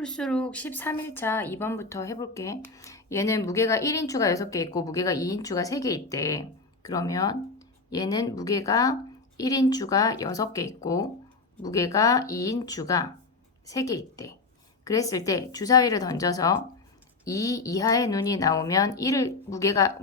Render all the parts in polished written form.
풀수록 13일차 2번부터 해볼게. 얘는 무게가 1인추가 6개 있고 무게가 2인추가 3개 있대. 그러면 얘는 무게가 1인추가 6개 있고 무게가 2인추가 3개 있대. 그랬을 때 주사위를 던져서 2 이하의 눈이 나오면 무게가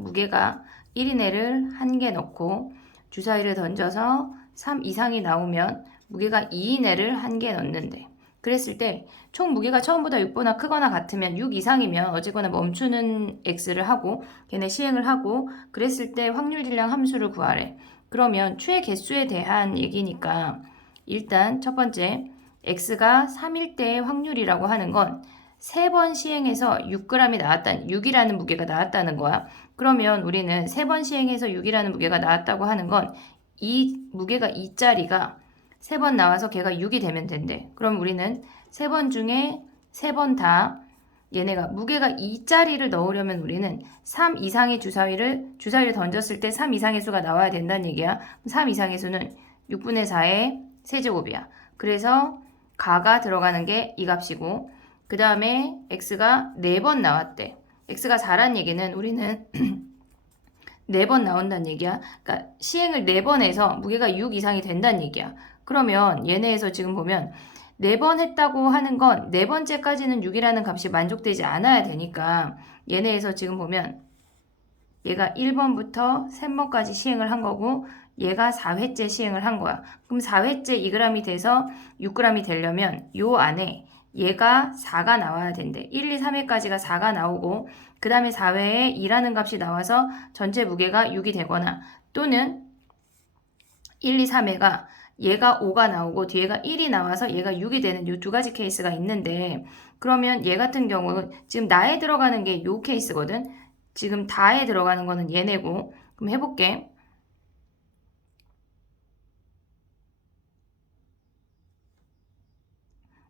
1인 애를 1개 넣고 주사위를 던져서 3 이상이 나오면 무게가 2인 애를 1개 넣는데, 그랬을 때 총 무게가 처음보다 6보다 크거나 같으면 6 이상이면 어쨌거나 멈추는 x를 하고 걔네 시행을 하고, 그랬을 때 확률 질량 함수를 구하래. 그러면 추의 개수에 대한 얘기니까 일단 첫 번째 x가 3일 때의 확률이라고 하는 건 3번 시행해서 6이라는 무게가 나왔다는 거야. 그러면 우리는 3번 시행해서 6이라는 무게가 나왔다고 하는 건 이 무게가 2짜리가 3번 나와서 걔가 6이 되면 된대. 그럼 우리는 3번 중에 3번 다 얘네가 무게가 2짜리를 넣으려면 우리는 3 이상의 주사위를 던졌을 때 3 이상의 수가 나와야 된다는 얘기야. 3 이상의 수는 6분의 4의 세제곱이야. 그래서 가가 들어가는 게 이 값이고, 그 다음에 x가 4번 나왔대. x가 4란 얘기는 우리는 4번 나온다는 얘기야. 그러니까 시행을 4번 해서 무게가 6 이상이 된다는 얘기야. 그러면 얘네에서 지금 보면 4번 했다고 하는 건 4번째까지는 6이라는 값이 만족되지 않아야 되니까 얘네에서 지금 보면 얘가 1번부터 3번까지 시행을 한 거고 얘가 4회째 시행을 한 거야. 그럼 4회째 2g이 돼서 6g이 되려면 요 안에 얘가 4가 나와야 된대. 1, 2, 3회까지가 4가 나오고 그 다음에 4회에 2라는 값이 나와서 전체 무게가 6이 되거나, 또는 1, 2, 3회가 얘가 5가 나오고 뒤에가 1이 나와서 얘가 6이 되는 이 두 가지 케이스가 있는데, 그러면 얘 같은 경우는 지금 나에 들어가는 게 요 케이스거든. 지금 다에 들어가는 거는 얘네고. 그럼 해볼게.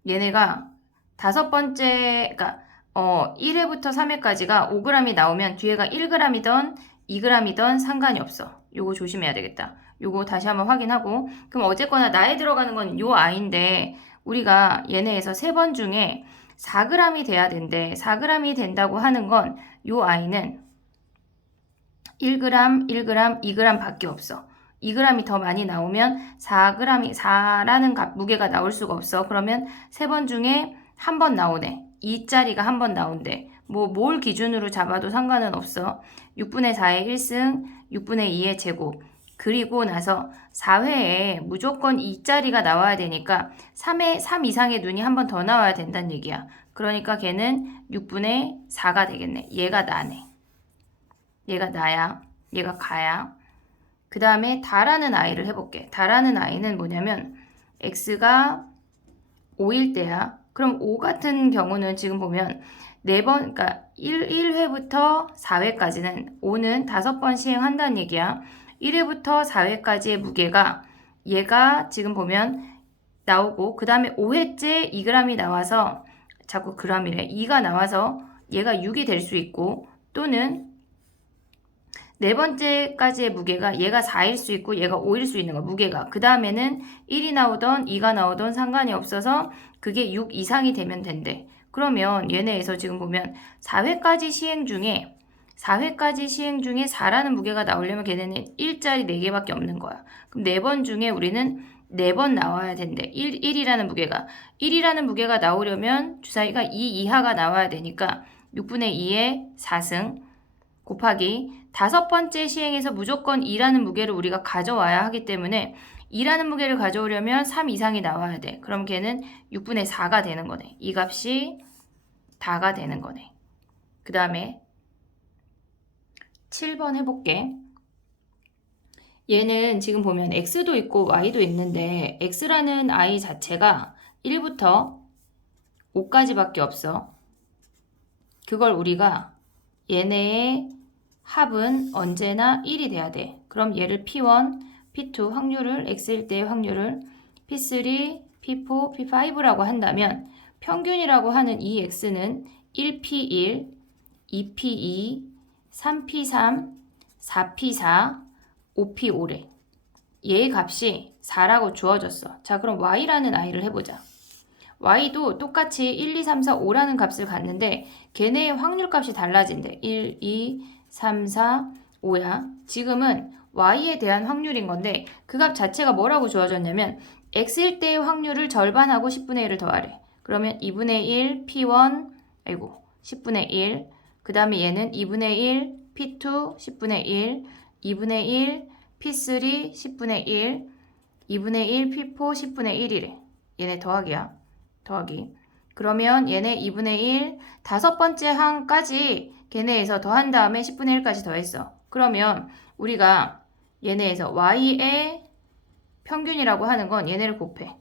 얘네가 다섯 번째, 그러니까 1회부터 3회까지가 5g이 나오면 뒤에가 1g이던 2g이던 상관이 없어. 요거 조심해야 되겠다. 요거 다시 한번 확인하고. 그럼 어쨌거나 나에 들어가는 건 요 i인데 우리가 얘네에서 3번 중에 4g이 돼야 된대. 4g이 된다고 하는 건 요 i는 1g, 1g, 2g 밖에 없어. 2g이 더 많이 나오면 4라는 무게가 나올 수가 없어. 그러면 3번 중에 한 번 나오네. 2짜리가 한 번 나온대. 뭘 기준으로 잡아도 상관은 없어. 6분의 4의 1승, 6분의 2의 제곱. 그리고 나서 4회에 무조건 2짜리가 나와야 되니까 3 이상의 눈이 한 번 더 나와야 된다는 얘기야. 그러니까 걔는 6분의 4가 되겠네. 얘가 나네. 얘가 나야. 얘가 가야. 그 다음에 다라는 i를 해볼게. 다라는 i는 뭐냐면 x가 5일 때야. 그럼 5 같은 경우는 지금 보면 4번, 그러니까 1회부터 4회까지는 5는 5번 시행한다는 얘기야. 1회부터 4회까지의 무게가 얘가 지금 보면 나오고, 그 다음에 5회째 2g이 나와서, 자꾸 g이래, 2가 나와서 얘가 6이 될 수 있고, 또는 4번째까지의 무게가 얘가 4일 수 있고 얘가 5일 수 있는 거, 무게가. 그 다음에는 1이 나오던 2가 나오던 상관이 없어서 그게 6 이상이 되면 된대. 그러면 얘네에서 지금 보면 4회까지 시행 중에 4라는 무게가 나오려면 걔네는 1짜리 4개밖에 없는 거야. 그럼 4번 중에 우리는 4번 나와야 된대. 1이라는 무게가 나오려면 주사위가 2 이하가 나와야 되니까 6분의 2의 4승 곱하기 5번째 시행에서 무조건 2라는 무게를 우리가 가져와야 하기 때문에 2라는 무게를 가져오려면 3 이상이 나와야 돼. 그럼 걔는 6분의 4가 되는 거네. 이 값이 다가 되는 거네. 그 다음에 7번 해볼게. 얘는 지금 보면 x도 있고 y도 있는데 x라는 i 자체가 1부터 5까지 밖에 없어. 그걸 우리가 얘네의 합은 언제나 1이 돼야 돼. 그럼 얘를 P1, P2 확률을 x일 때의 확률을 P3, P4, P5라고 한다면 평균이라고 하는 이 x는 1P1, 2P2, 3P3, 4P4, 5P5래. 얘의 값이 4라고 주어졌어. 자, 그럼 y라는 i를 해보자. y도 똑같이 1, 2, 3, 4, 5라는 값을 갖는데 걔네의 확률 값이 달라진대. 1, 2, 3, 4, 5야. 지금은 y에 대한 확률인 건데 그 값 자체가 뭐라고 주어졌냐면 x일 때의 확률을 절반하고 10분의 1을 더하래. 그러면 2분의 1 p1 10분의 1. 그 다음에 얘는 2분의 1 p2 10분의 1 2분의 1 p3 10분의 1 2분의 1 p4 10분의 1이래. 얘네 더하기야. 더하기. 그러면 얘네 2분의 1 다섯 번째 항까지 걔네에서 더한 다음에 10분의 1까지 더했어. 그러면 우리가 얘네에서 y의 평균이라고 하는 건 얘네를 곱해.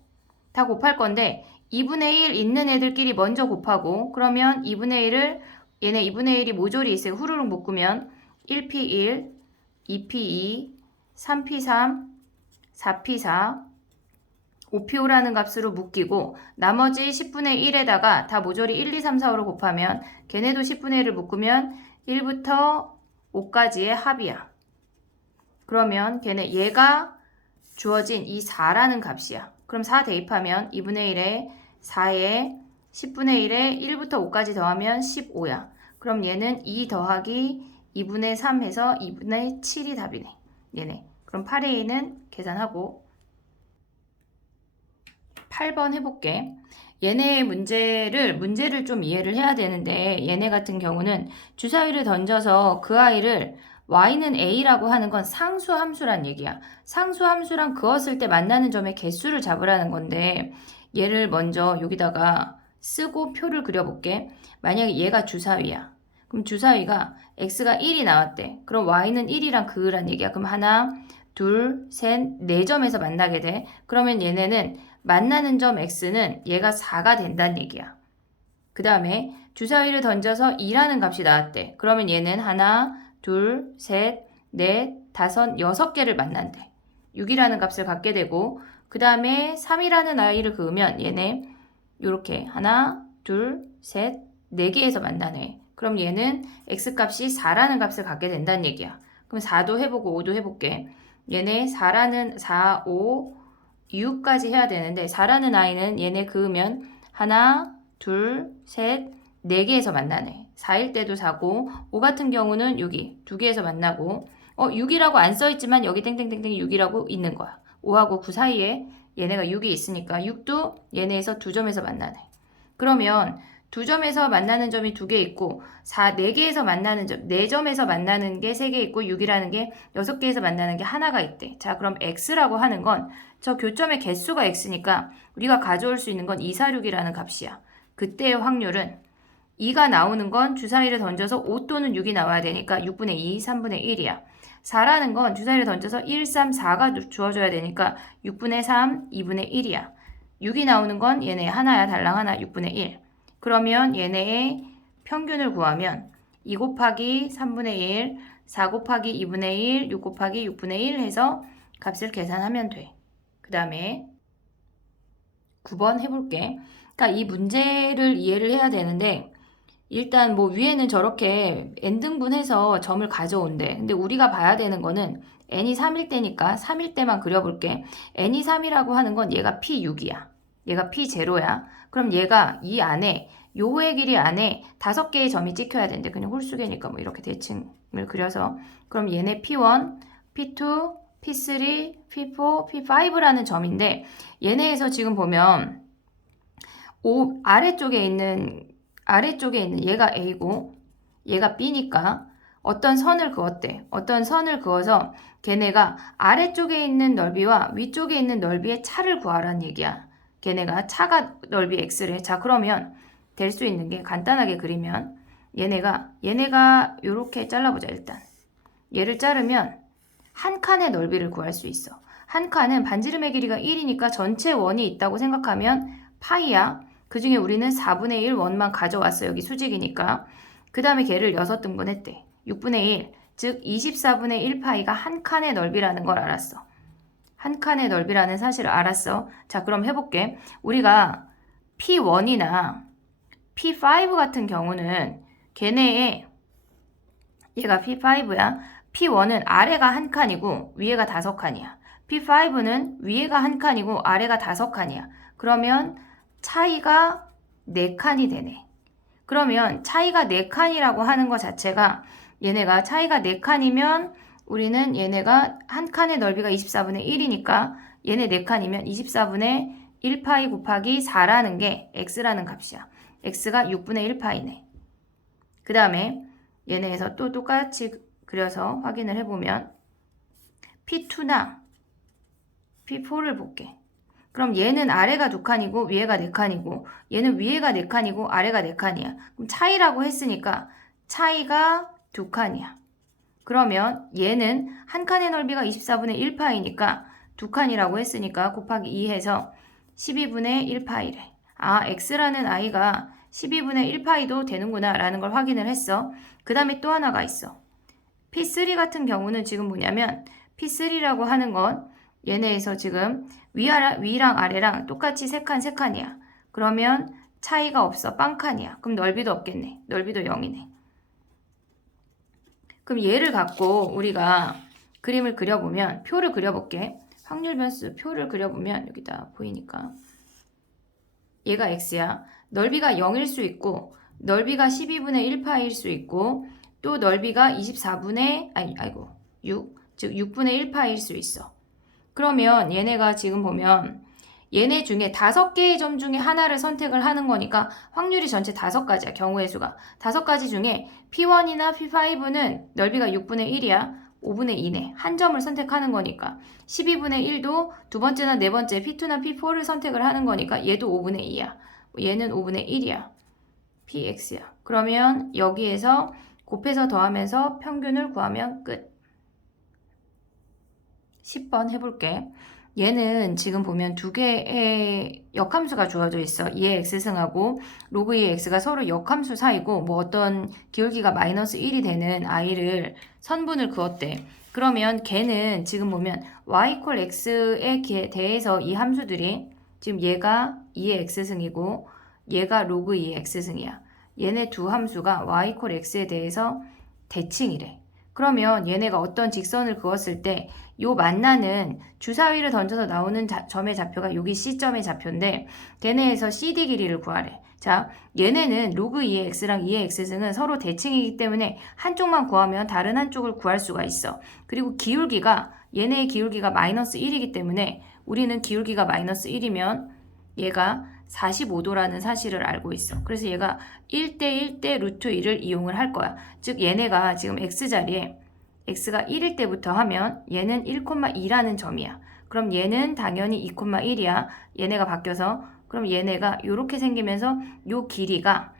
다 곱할 건데 2분의 1 있는 애들끼리 먼저 곱하고 그러면 2분의 1을 얘네 2분의 1이 모조리 있으니까 후루룩 묶으면 1p1, 2p2, 3p3, 4p4, 5p5라는 값으로 묶이고 나머지 10분의 1에다가 다 모조리 1, 2, 3, 4, 5로 곱하면 걔네도 10분의 1을 묶으면 1부터 5까지의 합이야. 그러면 걔네 얘가 주어진 이 4라는 값이야. 그럼 4 대입하면 2분의 1에 4에 10분의 1에 1부터 5까지 더하면 15야. 그럼 얘는 2 더하기 2분의 3 해서 2분의 7이 답이네. 얘네. 그럼 8의 2는 계산하고 8번 해볼게. 얘네 문제를 좀 이해를 해야 되는데 얘네 같은 경우는 주사위를 던져서 그 아이를 y는 a라고 하는 건 상수함수란 얘기야. 상수함수랑 그었을 때 만나는 점의 개수를 잡으라는 건데 얘를 먼저 여기다가 쓰고 표를 그려볼게. 만약에 얘가 주사위야. 그럼 주사위가 x가 1이 나왔대. 그럼 y는 1이랑 그으란 얘기야. 그럼 하나, 둘, 셋, 네 점에서 만나게 돼. 그러면 얘네는 만나는 점 x는 얘가 4가 된다는 얘기야. 그 다음에 주사위를 던져서 2라는 값이 나왔대. 그러면 얘는 하나, 둘, 셋, 넷, 다섯, 6개를 만난대. 6이라는 값을 갖게 되고 그 다음에 3이라는 아이를 그으면 얘네 이렇게 하나, 둘, 셋, 4개에서 만나네. 그럼 얘는 x값이 4라는 값을 갖게 된다는 얘기야. 그럼 4도 해보고 5도 해볼게. 얘네 4라는 4, 5, 6까지 해야 되는데 4라는 아이는 얘네 그으면 하나, 둘, 셋, 4개에서 만나네. 4일 때도 4고 5 같은 경우는 여기 2개에서 만나고 6이라고 안 써있지만 여기 땡땡땡땡 6이라고 있는 거야. 5하고 9 사이에 얘네가 6이 있으니까 6도 얘네에서 2점에서 만나네. 그러면 2점에서 만나는 점이 2개 있고 4개에서 만나는 점, 4점에서 만나는 게 3개 있고 6이라는 게 6개에서 만나는 게 하나가 있대. 자, 그럼 x라고 하는 건 저 교점의 개수가 x니까 우리가 가져올 수 있는 건 2, 4, 6이라는 값이야. 그때의 확률은 2가 나오는 건 주사위를 던져서 5 또는 6이 나와야 되니까 6분의 2, 3분의 1이야. 4라는 건 주사위를 던져서 1, 3, 4가 주어져야 되니까 6분의 3, 2분의 1이야. 6이 나오는 건 얘네 하나야. 달랑 하나 6분의 1. 그러면 얘네의 평균을 구하면 2 곱하기 3분의 1, 4 곱하기 2분의 1, 6 곱하기 6분의 1 해서 값을 계산하면 돼. 그 다음에 9번 해볼게. 그러니까 이 문제를 이해를 해야 되는데 일단 뭐 위에는 저렇게 n등분해서 점을 가져온대. 근데 우리가 봐야 되는 거는 n이 3일 때니까 3일 때만 그려볼게. n이 3이라고 하는 건 얘가 p6이야. 얘가 p0야. 그럼 얘가 이 안에 요호의 길이 안에 5개의 점이 찍혀야 되는데 그냥 홀수계니까 뭐 이렇게 대칭을 그려서 그럼 얘네 p1, p2, p3, p4, p5라는 점인데 얘네에서 지금 보면 아래쪽에 있는 얘가 A고 얘가 B니까 어떤 선을 그었대. 어떤 선을 그어서 걔네가 아래쪽에 있는 넓이와 위쪽에 있는 넓이의 차를 구하라는 얘기야. 걔네가 차가 넓이 X래. 자, 그러면 될 수 있는 게 간단하게 그리면 얘네가 요렇게 잘라보자. 일단 얘를 자르면 한 칸의 넓이를 구할 수 있어. 한 칸은 반지름의 길이가 1이니까 전체 원이 있다고 생각하면 파이야. 그 중에 우리는 4분의 1 원만 가져왔어. 여기 수직이니까. 그 다음에 걔를 6등분 했대. 6분의 1, 즉 24분의 1 파이가 한 칸의 넓이라는 걸 알았어. 한 칸의 넓이라는 사실을 알았어. 자, 그럼 해볼게. 우리가 P1이나 P5 같은 경우는 걔네의 얘가 P5야. P1은 아래가 한 칸이고 위에가 5칸이야. P5는 위에가 한 칸이고 아래가 5칸이야. 그러면 차이가 4칸이 되네. 그러면 차이가 4칸이라고 하는 것 자체가 얘네가 차이가 4칸이면 우리는 얘네가 한 칸의 넓이가 24분의 1이니까 얘네 4칸이면 24분의 1파이 곱하기 4라는 게 x라는 값이야. x가 6분의 1파이네. 그 다음에 얘네에서 또 똑같이 그려서 확인을 해보면 P2나 P4를 볼게. 그럼 얘는 아래가 2칸이고 위에가 4칸이고 얘는 위에가 4칸이고 아래가 4칸이야. 그럼 차이라고 했으니까 차이가 2칸이야. 그러면 얘는 한 칸의 넓이가 24분의 1파이니까 2칸이라고 했으니까 곱하기 2 해서 12분의 1파이래. 아, x라는 아이가 12분의 1파이도 되는구나 라는 걸 확인을 했어. 그 다음에 또 하나가 있어. P3 같은 경우는 지금 뭐냐면 P3라고 하는 건 얘네에서 지금 위랑 아래랑 똑같이 3칸이야. 그러면 차이가 없어. 빵칸이야. 그럼 넓이도 없겠네. 넓이도 0이네. 그럼 얘를 갖고 우리가 그림을 그려보면 표를 그려볼게. 확률 변수 표를 그려보면 여기다 보이니까 얘가 x야. 넓이가 0일 수 있고 넓이가 12분의 1파일 수 있고 또 넓이가 24분의 6, 즉 6분의 1파일 수 있어. 그러면 얘네가 지금 보면 얘네 중에 5개의 점 중에 하나를 선택을 하는 거니까 확률이 전체 5가지야. 경우의 수가. 5가지 중에 P1이나 P5는 넓이가 6분의 1이야. 5분의 2네. 한 점을 선택하는 거니까 12분의 1도 두 번째나 네 번째 P2나 P4를 선택을 하는 거니까 얘도 5분의 2야. 얘는 5분의 1이야. PX야. 그러면 여기에서 곱해서 더하면서 평균을 구하면 끝. 10번 해볼게. 얘는 지금 보면 두 개의 역함수가 주어져 있어. 2의 x승하고 로그 2의 x가 서로 역함수 사이고 뭐 어떤 기울기가 마이너스 1이 되는 아이를 선분을 그었대. 그러면 걔는 지금 보면 y = x에 대해서 이 함수들이 지금 얘가 2의 x승이고 얘가 로그 2의 x승이야. 얘네 두 함수가 y = x에 대해서 대칭이래. 그러면 얘네가 어떤 직선을 그었을 때 요 만나는 주사위를 던져서 나오는 점의 좌표가 여기 C점의 좌표인데 걔네에서 CD 길이를 구하래. 자, 얘네는 로그 2의 x랑 2의 x승은 서로 대칭이기 때문에 한쪽만 구하면 다른 한쪽을 구할 수가 있어. 그리고 기울기가 얘네의 기울기가 마이너스 1이기 때문에 우리는 기울기가 마이너스 1이면 얘가 45도라는 사실을 알고 있어. 그래서 얘가 1대 1대 루트 2를 이용을 할 거야. 즉 얘네가 지금 x자리에 x가 1일 때부터 하면 얘는 1,2라는 점이야. 그럼 얘는 당연히 2,1이야. 얘네가 바뀌어서 그럼 얘네가 이렇게 생기면서 요 길이가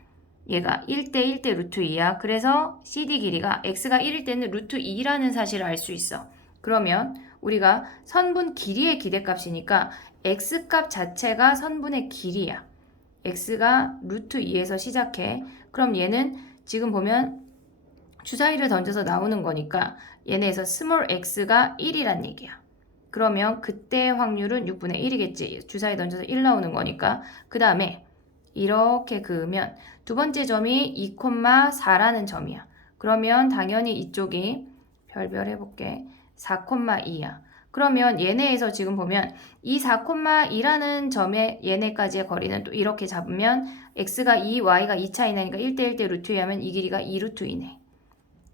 얘가 1대 1대 루트 2야. 그래서 CD 길이가 x가 1일 때는 루트 2라는 사실을 알 수 있어. 그러면 우리가 선분 길이의 기대값이니까 x값 자체가 선분의 길이야. x가 루트 2에서 시작해. 그럼 얘는 지금 보면 주사위를 던져서 나오는 거니까 얘네에서 스몰 x가 1이란 얘기야. 그러면 그때 확률은 6분의 1이겠지. 주사위 던져서 1 나오는 거니까. 그 다음에 이렇게 그으면 두 번째 점이 2,4라는 점이야. 그러면 당연히 이쪽이 별별 해볼게. 4,2야. 그러면 얘네에서 지금 보면 이 4,2라는 점에 얘네까지의 거리는 또 이렇게 잡으면 x가 2, y가 2 차이 나니까 1대 1대 루트 2 하면 이 길이가 2루트 2네.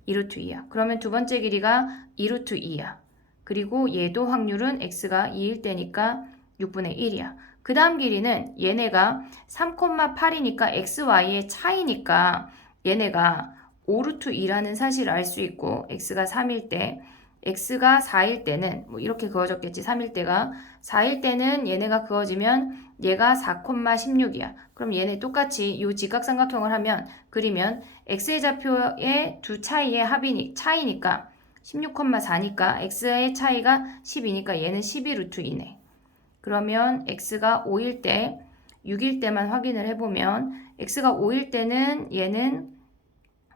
2루트 2야. 그러면 두 번째 길이가 2루트 2야. 그리고 얘도 확률은 x가 2일 때니까 6분의 1이야. 그 다음 길이는 얘네가 3,8이니까 xy의 차이니까 얘네가 5루트 2라는 사실을 알 수 있고 x가 3일 때 x가 4일 때는 뭐 이렇게 그어졌겠지. 3일 때가 4일 때는 얘네가 그어지면 얘가 4,16이야. 그럼 얘네 똑같이 이 직각삼각형을 하면 그리면 x의 좌표의 두 차이의 차이니까 16,4니까 x의 차이가 10이니까 얘는 12루트 2네. 그러면 x가 5일 때 6일 때만 확인을 해보면 x가 5일 때는 얘는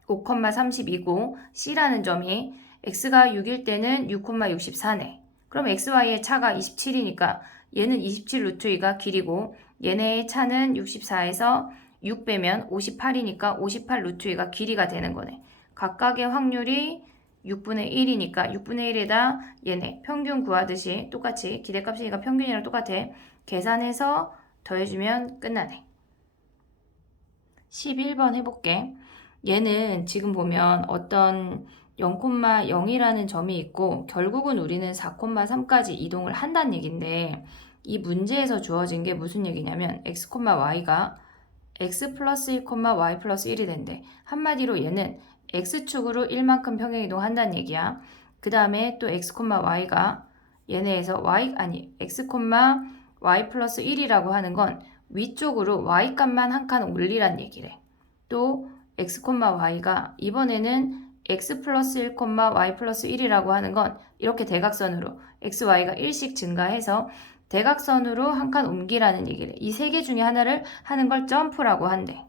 5,32고 c라는 점이 x가 6일 때는 6,64네. 그럼 xy의 차가 27이니까 얘는 27 루트 2가 길이고 얘네의 차는 64에서 6 빼면 58이니까 58 루트 2가 길이가 되는 거네. 각각의 확률이 6분의 1이니까 6분의 1에다 얘네 평균 구하듯이 똑같이 기대값이니까 평균이랑 똑같아. 계산해서 더해주면 끝나네. 11번 해볼게. 얘는 지금 보면 어떤 0,0이라는 점이 있고 결국은 우리는 4,3까지 이동을 한다는 얘긴데 이 문제에서 주어진 게 무슨 얘기냐면 x, y가 x 플러스 1, y 플러스 1이 된대. 한마디로 얘는 x축으로 1만큼 평행이동한다는 얘기야. 그 다음에 또 x, y가 얘네에서 x, y 플러스 1이라고 하는 건 위쪽으로 y값만 한 칸 올리란 얘기래. 또 x, y가 이번에는 x 플러스 1, y 플러스 1이라고 하는 건 이렇게 대각선으로 x, y가 1씩 증가해서 대각선으로 한 칸 옮기라는 얘기래. 이 세 개 중에 하나를 하는 걸 점프라고 한대.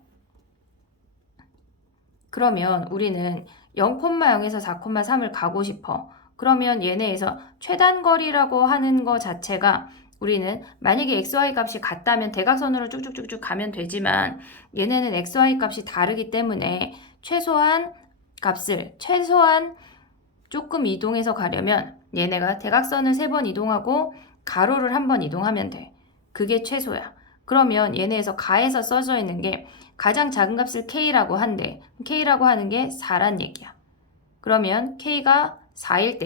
그러면 우리는 0,0에서 4,3을 가고 싶어. 그러면 얘네에서 최단거리라고 하는 거 자체가 우리는 만약에 xy 값이 같다면 대각선으로 쭉쭉쭉쭉 가면 되지만 얘네는 xy 값이 다르기 때문에 최소한 조금 이동해서 가려면 얘네가 대각선을 3번 이동하고 가로를 1번 이동하면 돼. 그게 최소야. 그러면 얘네에서 가에서 써져 있는 게 가장 작은 값을 k라고 한대. k라고 하는 게 4란 얘기야. 그러면 k가 4일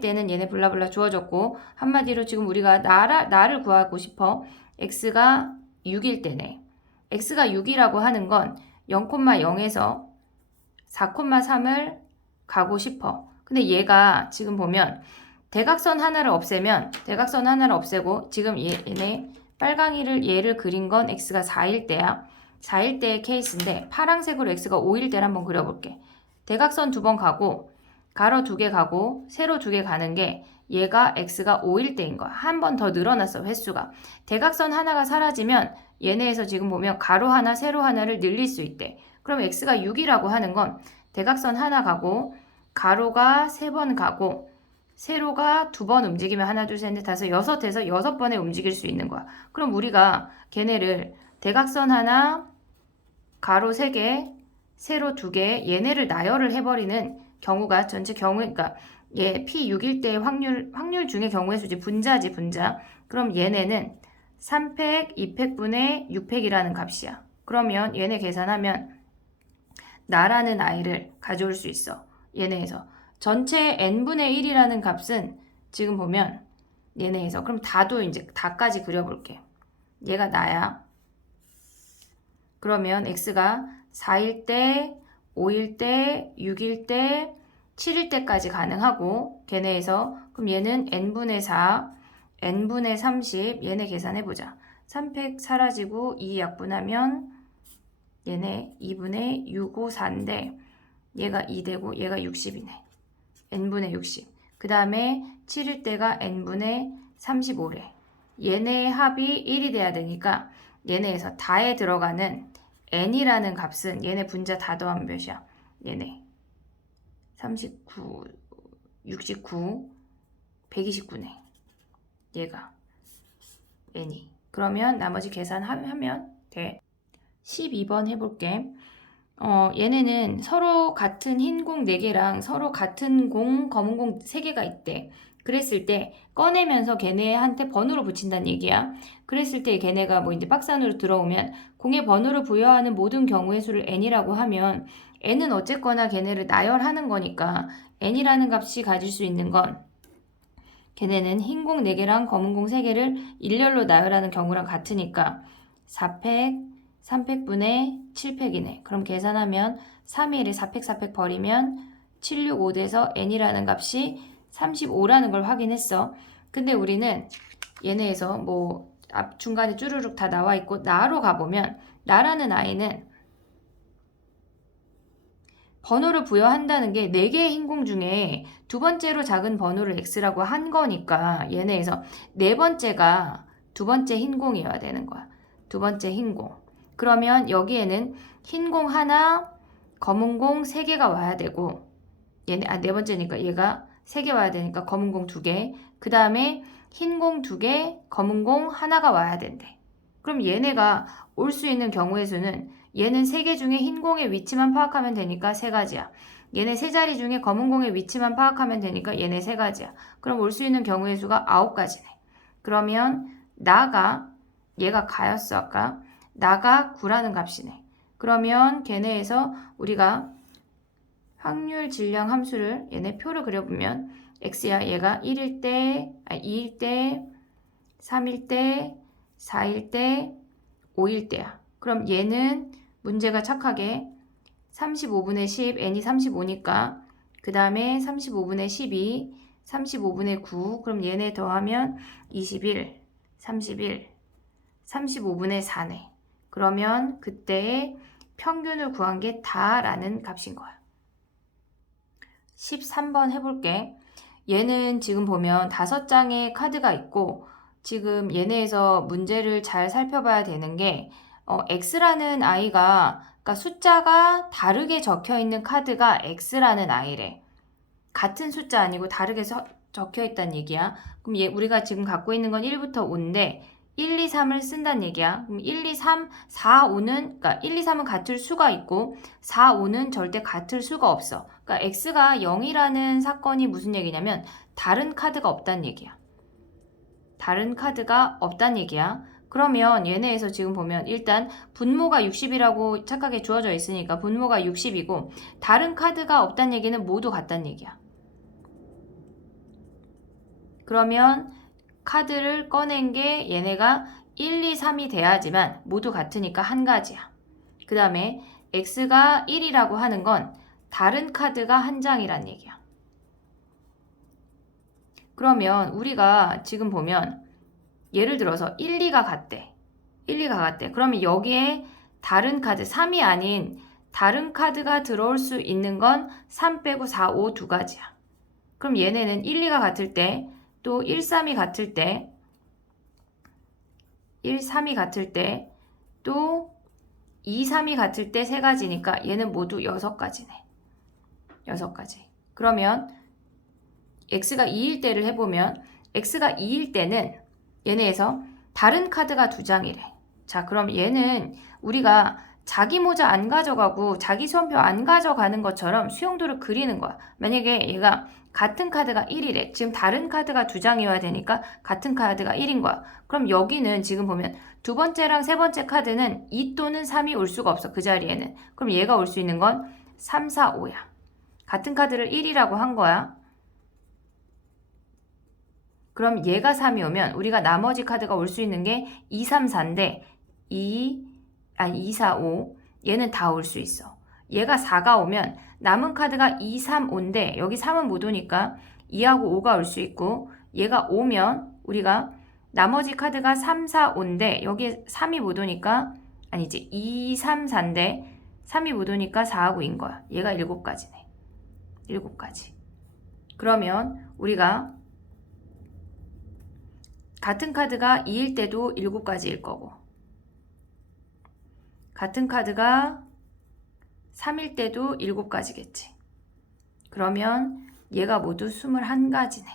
때는 얘네 블라블라 주어졌고 한마디로 지금 우리가 나를 구하고 싶어. x가 6일 때네. x가 6이라고 하는 건 0,0에서 4,3을 가고 싶어. 근데 얘가 지금 보면 대각선 하나를 없애고 지금 얘네 빨강이를 얘를 그린 건 x가 4일 때야. 4일 때의 케이스인데 파란색으로 x가 5일 때를 한번 그려볼게. 대각선 2번 가고 가로 2개 가고 세로 2개 가는 게 얘가 x가 5일 때인 거야. 한 번 더 늘어났어, 횟수가. 대각선 하나가 사라지면 얘네에서 지금 보면 가로 하나, 세로 하나를 늘릴 수 있대. 그럼 x가 6이라고 하는 건 대각선 하나 가고 가로가 3번 가고 세로가 2번 움직이면 하나, 둘, 셋, 넷, 다섯, 여섯에서 6번에 움직일 수 있는 거야. 그럼 우리가 걔네를 대각선 하나, 가로 3개, 세로 2개 얘네를 나열을 해버리는 경우가 전체 그러니까 얘 p6일 때의 확률 중에 경우의 수지 분자지 분자. 그럼 얘네는 3팩, 2팩분의 6팩이라는 값이야. 그러면 얘네 계산하면 나라는 i를 가져올 수 있어. 얘네에서 전체 n분의 1이라는 값은 지금 보면 얘네에서 그럼 이제 다까지 그려볼게. 얘가 나야. 그러면 x가 4일 때, 5일 때, 6일 때, 7일 때까지 가능하고 걔네에서 그럼 얘는 n분의 4, n분의 30 얘네 계산해보자. 3팩 사라지고 2 약분하면 얘네 2분의 6, 5, 4인데 얘가 2 되고 얘가 60이네. n분의 60. 그 다음에 7일 때가 n분의 35래. 얘네의 합이 1이 돼야 되니까 얘네에서 다에 들어가는 n이라는 값은 얘네 분자 다 더하면 몇이야? 얘네 39, 69, 129네. 얘가 n이. 그러면 나머지 계산하면 돼. 12번 해볼게. 얘네는 서로 같은 흰 공 4개랑 서로 같은 공, 검은 공 3개가 있대. 그랬을 때 꺼내면서 걔네한테 번호를 붙인다는 얘기야. 그랬을 때 걔네가 뭐 이제 박스 안으로 들어오면 공에 번호를 부여하는 모든 경우의 수를 n이라고 하면 n은 어쨌거나 걔네를 나열하는 거니까 n이라는 값이 가질 수 있는 건 걔네는 흰 공 4개랑 검은 공 3개를 일렬로 나열하는 경우랑 같으니까 4팩, 3팩분의 7팩이네. 그럼 계산하면 3의 1에 4팩, 4팩 버리면 765 돼서 n이라는 값이 35라는 걸 확인했어. 근데 우리는 얘네에서 뭐 앞 중간에 쭈루룩 다 나와 있고 나로 가보면 나라는 i는 번호를 부여한다는 게 4개의 흰공 중에 두 번째로 작은 번호를 x라고 한 거니까 얘네에서 네 번째가 두 번째 흰공이어야 되는 거야. 두 번째 흰공. 그러면 여기에는 흰공 하나, 검은공 3개가 와야 되고 얘네 네 번째니까 얘가 3개 와야 되니까 검은공 2개. 그 다음에 흰공 2개, 검은공 하나가 와야 된대. 그럼 얘네가 올 수 있는 경우의 수는 얘는 3개 중에 흰공의 위치만 파악하면 되니까 3가지야. 얘네 3자리 중에 검은공의 위치만 파악하면 되니까 얘네 3가지야. 그럼 올 수 있는 경우의 수가 9가지네. 그러면 나가 얘가 가였어 아까. 나가 9라는 값이네. 그러면 걔네에서 우리가 확률 질량 함수를 얘네 표를 그려보면 x야 얘가 1일 때, 2일 때, 3일 때, 4일 때, 5일 때야. 그럼 얘는 문제가 착하게 35분의 10, n이 35니까 그 다음에 35분의 12, 35분의 9, 그럼 얘네 더하면 21, 31, 35분의 4네. 그러면 그때의 평균을 구한 게 다라는 값인 거야. 13번 해볼게. 얘는 지금 보면 5장의 카드가 있고 지금 얘네에서 문제를 잘 살펴봐야 되는 게 X라는 아이가 그러니까 숫자가 다르게 적혀 있는 카드가 X라는 아이래. 같은 숫자 아니고 다르게 적혀 있다는 얘기야. 그럼 우리가 지금 갖고 있는 건 1부터 5인데 1, 2, 3을 쓴다는 얘기야. 그럼 1, 2, 3, 4, 5는 그러니까 1, 2, 3은 같을 수가 있고 4, 5는 절대 같을 수가 없어. 그러니까 X가 0이라는 사건이 무슨 얘기냐면 다른 카드가 없다는 얘기야. 다른 카드가 없다는 얘기야. 그러면 얘네에서 지금 보면 일단 분모가 60이라고 착하게 주어져 있으니까 분모가 60이고 다른 카드가 없다는 얘기는 모두 같다는 얘기야. 그러면 카드를 꺼낸 게 얘네가 1, 2, 3이 돼야지만 모두 같으니까 한 가지야. 그 다음에 X가 1이라고 하는 건 다른 카드가 한 장이란 얘기야. 그러면 우리가 지금 보면 예를 들어서 1, 2가 같대. 1, 2가 같대. 그러면 여기에 다른 카드, 3이 아닌 다른 카드가 들어올 수 있는 건 3 빼고 4, 5 두 가지야. 그럼 얘네는 1, 2가 같을 때, 또 1, 3이 같을 때, 1, 3이 같을 때, 또 2, 3이 같을 때 세 가지니까 얘는 모두 6가지네. 6가지. 그러면 X가 2일 때를 해보면 X가 2일 때는 얘네에서 다른 카드가 2장이래. 자, 그럼 얘는 우리가 자기 모자 안 가져가고 자기 수험표 안 가져가는 것처럼 수용도를 그리는 거야. 만약에 얘가 같은 카드가 1이래. 지금 다른 카드가 2장이어야 되니까 같은 카드가 1인 거야. 그럼 여기는 지금 보면 두 번째랑 세 번째 카드는 2 또는 3이 올 수가 없어. 그 자리에는. 그럼 얘가 올 수 있는 건 3, 4, 5야. 같은 카드를 1이라고 한 거야. 그럼 얘가 3이 오면 우리가 나머지 카드가 올 수 있는 게 2, 3, 4인데 2, 4, 5 얘는 다 올 수 있어. 얘가 4가 오면 남은 카드가 2, 3, 5인데 여기 3은 못 오니까 2하고 5가 올 수 있고 얘가 오면 우리가 나머지 카드가 3, 4, 5인데 여기 3이 못 오니까 아니지 2, 3, 4인데 3이 못 오니까 4하고 2인 거야. 얘가 7가지네. 7가지. 그러면 우리가 같은 카드가 2일 때도 7가지일 거고 같은 카드가 3일 때도 7가지겠지. 그러면 얘가 모두 21가지네.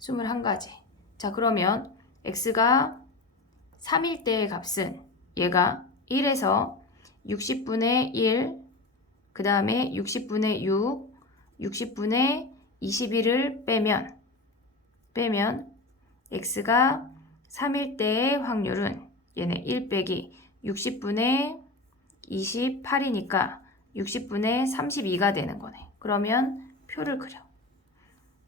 21가지. 자, 그러면 X가 3일 때의 값은 얘가 1에서 60분의 1, 그 다음에 60분의 6, 60분의 21을 빼면 X가 3일 때의 확률은 얘네 1 빼기 60분의 28이니까 60분의 32가 되는 거네. 그러면 표를 그려.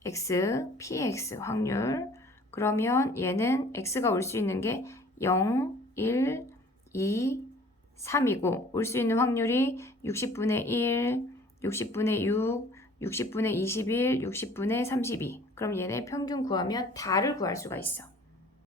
X, PX 확률. 그러면 얘는 X가 올 수 있는 게 0, 1, 2, 3이고 올 수 있는 확률이 60분의 1, 60분의 6, 60분의 21, 60분의 32. 그럼 얘네 평균 구하면 다를 구할 수가 있어.